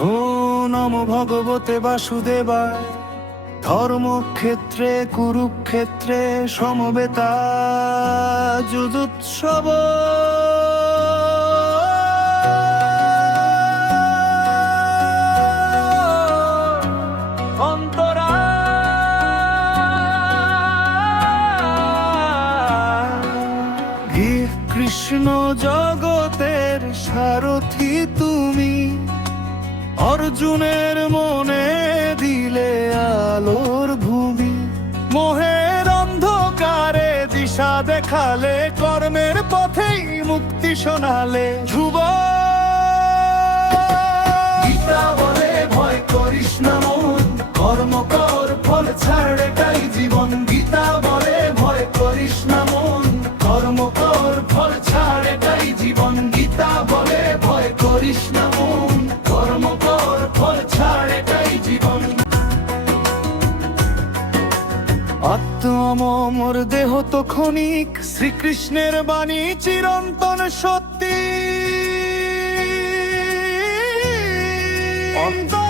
ও নম ভগবতে বাসুদেবায়। ধর্মক্ষেত্রে কুরুক্ষেত্রে সমবেতা যুদুৎসব। অন্তরা গিয়ে কৃষ্ণ জগতের সারথি তুমি, অর্জুনের মনে দিলে আলোর ভূমি। মোহের অন্ধকারে দিশা দেখালে, কর্মের পথেই মুক্তি শোনালে। ধ্রুব গীতা বলে ভয় করিস না মন, কর্ম কর ফল ছাড় এটাই জীবন। গীতা বলে ভয় করিস না মন, কর্ম কর ফল ছাড় এটাই জীবন। গীতা বলে ভয় করিস না মন, কর্ম কর ফল ছাড় এটাই জীবন। আত্মমর দেহ তো ক্ষণিক, শ্রীকৃষ্ণের বাণী চিরন্তন সত্যি। অন্তর